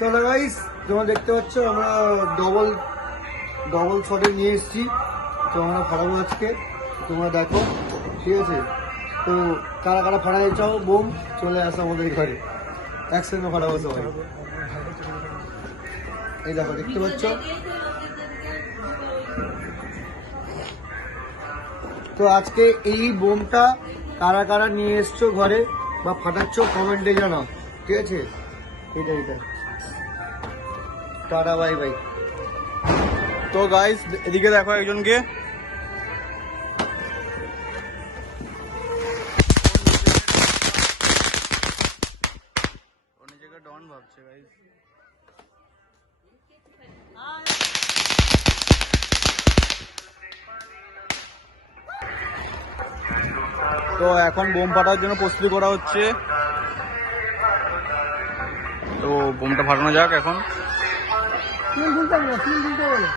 চলো গাইস, তোমরা দেখতে পাচ্ছ আমরা ডবল শটে নিয়ে এসেছি, তো আমরা ফাটাবো আজকে, তোমরা দেখো। ঠিক আছে, তো কারা কারা ফাটাতে চাও বোম চলে আসো আমাদের ঘরে, একসঙ্গে ফাটাবো সবাই। এই দেখো, দেখতে পাচ্ছ। তো আজকে এই বোমটা কারা কারা নিয়ে এসছো ঘরে বা ফাটাচ্ছ কমেন্টে জানাও। ঠিক আছে, এটা টাটা বাই বাই। তো গাইস এদিকে দেখো একজনকে, ও নিজেকে ডন ভাবছে গাইস। তো এখন বোম ফাটার জন্য প্রস্তুতি করা হচ্ছে, তো বোমটা ফাটানো যাক এখন।